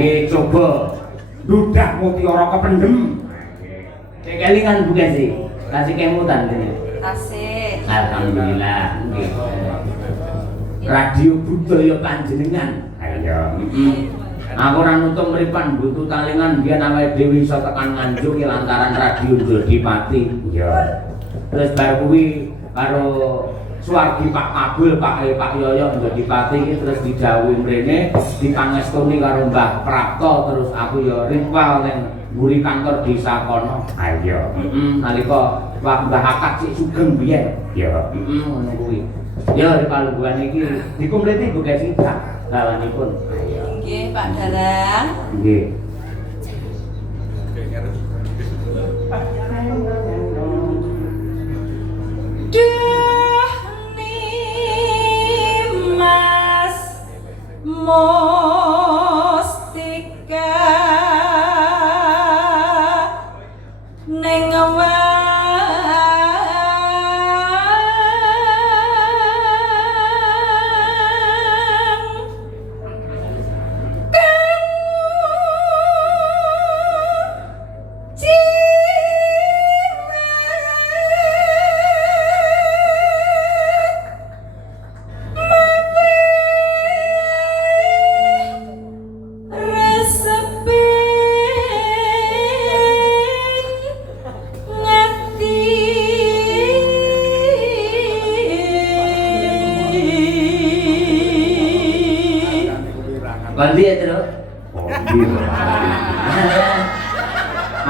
iki coba dudah mutiara kependem. Kekelingan bukan sih? Kasih kemutan ini. Tasik. Alhamdulillah. Nggih. Radio budaya panjenengan. Ayo. Aku ora nutup mripan butuh talingan biyen awake dhewe iso tekan Nganjuk lantaran radio Jodipati. Iya. Terus bar kuwi karo Suwargi Pak Kabul, Pak E Pak Yoyo Jodipati iki terus didhawuhi mrene dipangestuni karo Mbah Prapto terus aku ya ritual ning mburi kantor desa kono. Ayo. Heeh, nalika Pak Mbah Akad sik sugeng biyen. Ya, heeh ngono kuwi. Ya di palungguhan iki dikumpleti Bu Kesita lawanipun. Ayo. Nggih, Pak Dalang. Nggih. more. Ganti ya? Oh,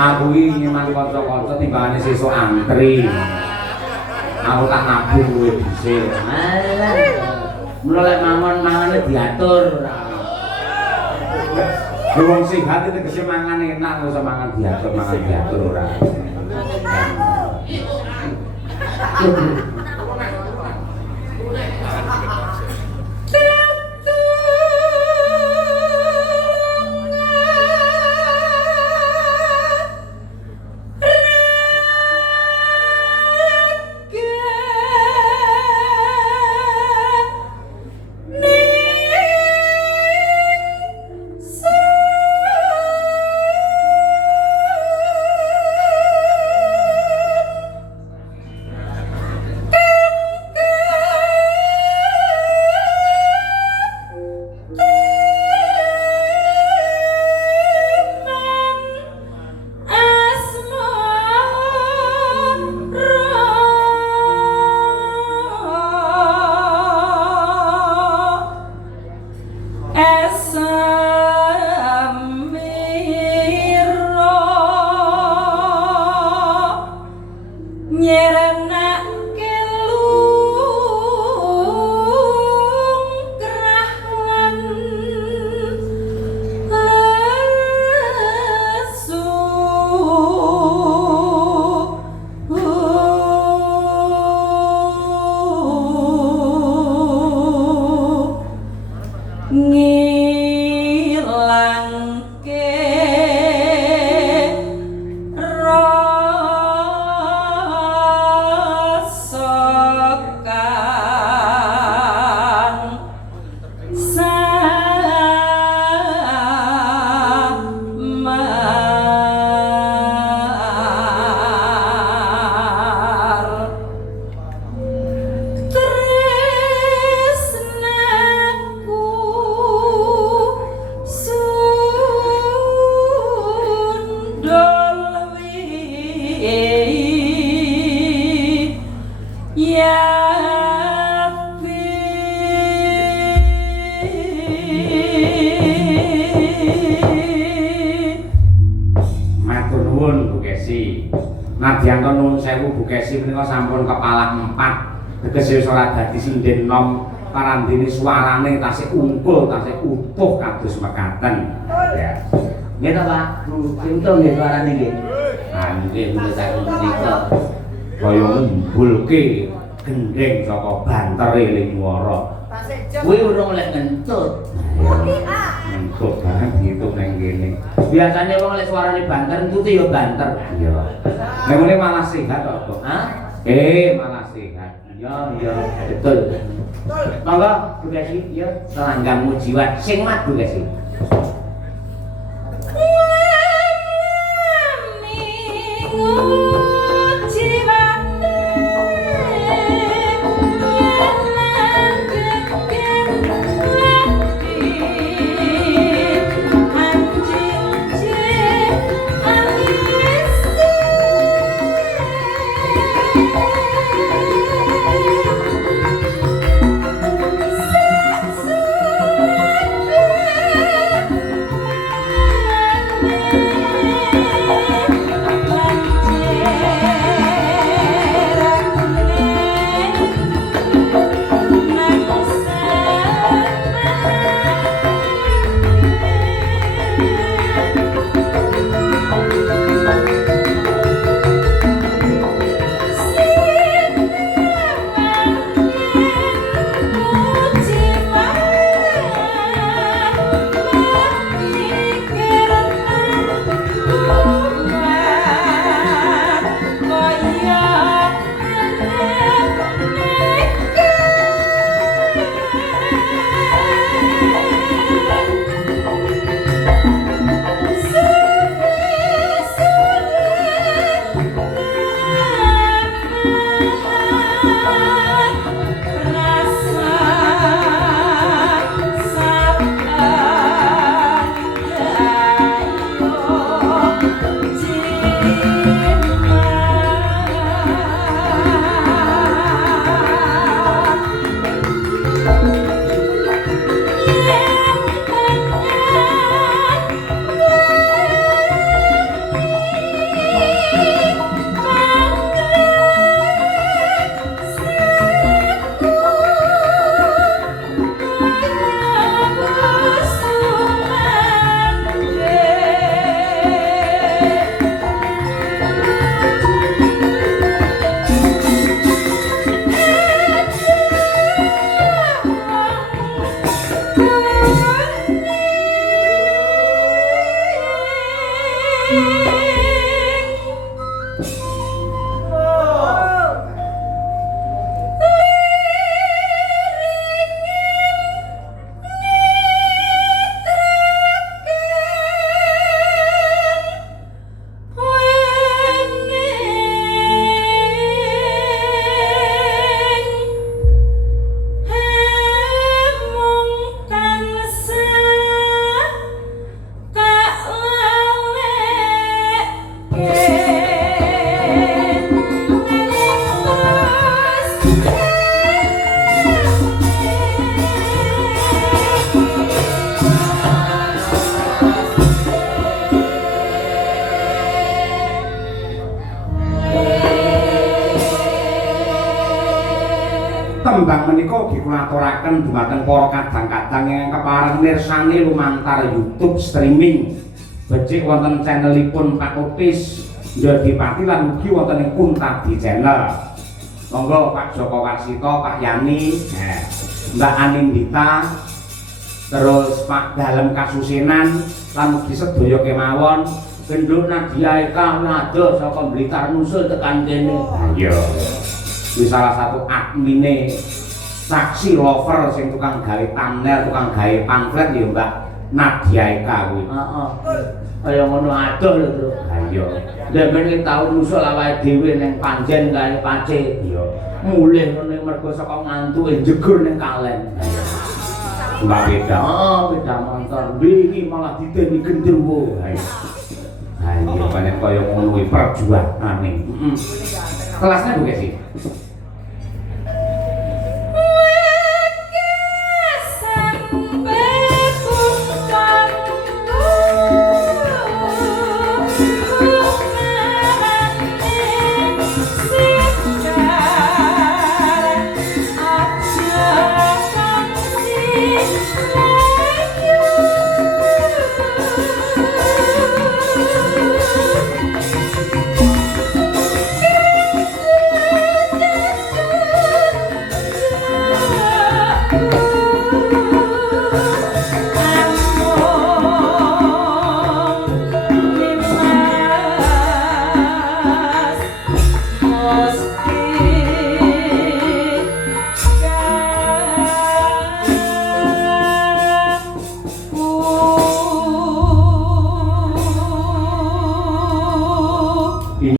Aku iki nyemang kanca-kanca timbangane sesuk antri. Aku tak nabung dhisik. Alah. Mula lek mangan-mangane diatur. Lha wong sehat itu tegese mangan enak ora usah mangan diatur, mangan diatur ora. nghi Nadyan to nuwun sewu Bu Kesi menika sampun kepala empat. Tegese ora dadi sinden nom parandene suarane tasih ungkul, tasih utuh kados mekaten. Ya. Nggih to Pak? Untung nggih suarane nggih. Ah nggih menika menika kaya ngumbulke gendeng saka bantere lingwara. Kuwi urung lek ngentut. Kene. Biasane wong lek suarane banter entute ya banter. Iya. Nek ngene malah sehat kok. Hah? Eh, malah sehat. Iya, iya, betul. Monggo, Bu Kesi, ya, telanggangmu jiwa sing Bu Kesi. tembang menika meniko dikulaturakan buatan para kadang-kadang yang kepareng mirsani lumantar youtube streaming. Becik wonten channelipun Pak pakupis jadi lan ugi wonten ing kunta di channel. Monggo Pak Joko Warsito, Pak Yani, Mbak Anindita, terus Pak Dalem Kasusinan lan ugi sedaya kemawon Genduk Nadia Eka ngado saka Blitar Nusul tekan kene. Ayo. Kuwi salah satu admine saksi lover sing tukang gawe thumbnail, tukang gawe pamflet ya Mbak Nadia Eka kuwi. Heeh. Kaya ngono adoh lho, Bro. Ayo. Demen iki tau nusul awake dhewe ning panjen kae pace. Iya. Mulih ngene mergo saka ngantuke jegur ning kalen. Mbak beda. Heeh, beda motor. Iki malah diteni genderuwo. Ayo. Ayo panen kaya ngono kuwi perjuangane. Heeh. Kelasnya Bu Kesi. Música